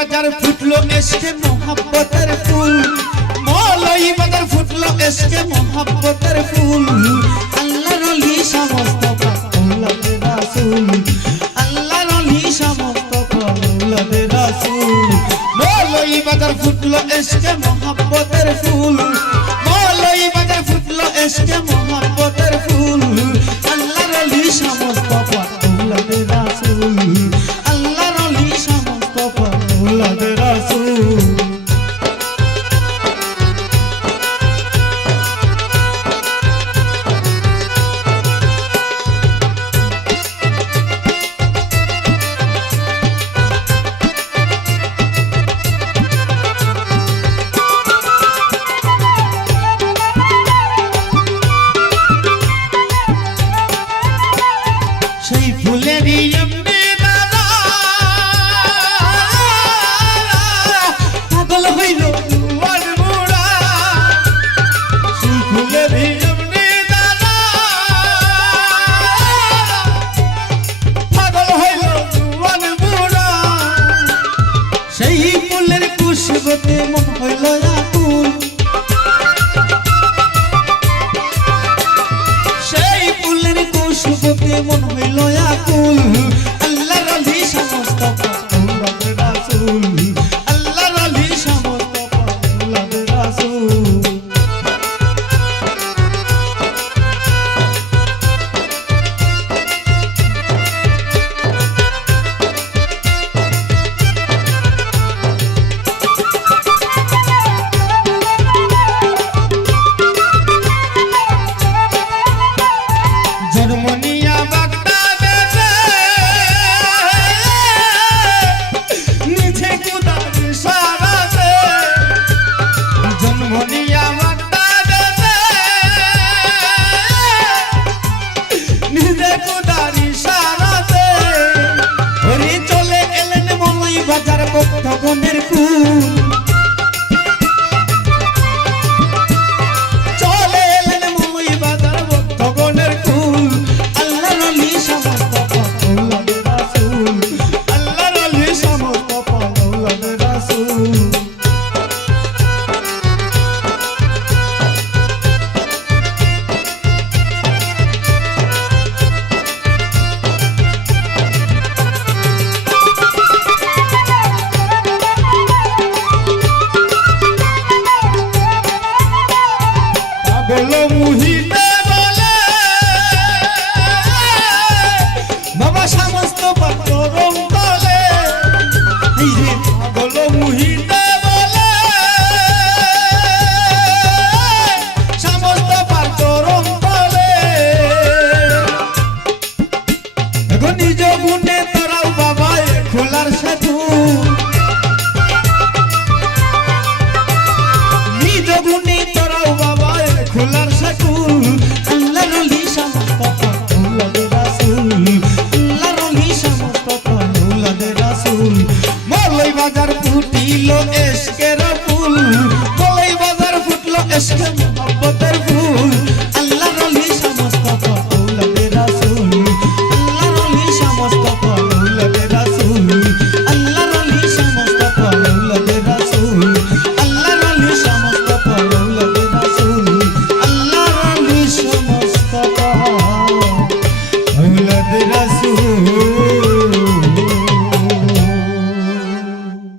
বাজার ফুটলো এসকে মোহাব্বতের ফুল, মৌলই বাজার ফুটলো এসকে মোহাব্বতের ফুল। আল্লাহর ওলি সমস্ত আওলাদে রাসূল, আল্লাহর ওলি সমস্ত আওলাদে রাসূল। মৌলই বাজার ফুটলো এসকে মোহাব্বতের ফুল, মৌলই বাজার ফুটলো এসকে মোহাব্বতের ফুল। আল্লাহর ওলি সমস্ত আওলাদে রাসূল, আল্লাহর ওলি সমস্ত আওলাদে রাসূল। সেই ফুলেরই এমনি দাদা পাগল হইল দুয়ার মুড়া, সেই ফুলেরই এমনি দাদা পাগল হইল দুয়ার মুড়া। সেই ফুলের খুশবুতে মন হইল আকুল, সেই ফুলের খুশবুতে মন হইল আকুল। আল্লাহর ওলি সমস্ত আওলাদে রাসূল, আল্লাহর ওলি সমস্ত আওলাদে রাসূল। জন্মনিয়া বাগদাদেতে নিচে কুদার সারাতে, জন্মনিয়া বাগদাদেতে নিচে কুদার সারাতে। ওরে চলে এলেন মলই বাজার বক্তগণের ফুল, চলে এলেন মলই বাজার বক্তগণের ফুল। আল্লাহর ওলি সমস্ত আওলাদে রাসূল, আল্লাহর ওলি সমস্ত আওলাদে রাসূল। পাগল মুহিতে বলে বাবা সমস্ত পাগলম বলে, এই রে পাগল মুহিতে বলে সমস্ত পাগলম বলে। এখন নিজ গুণে তোরাও বাবা খোলার সেতু, নিজ গুণে তোরাও বাবা খোলার সেতু। আল্লাহর ওলি সমস্ত আওলাদে রাসূল, আল্লাহর ওলি সমস্ত আওলাদে রাসূল। মৌলই বাজার ফুটিল এসকের ফুল, মৌলই বাজার ফুটলো এসকে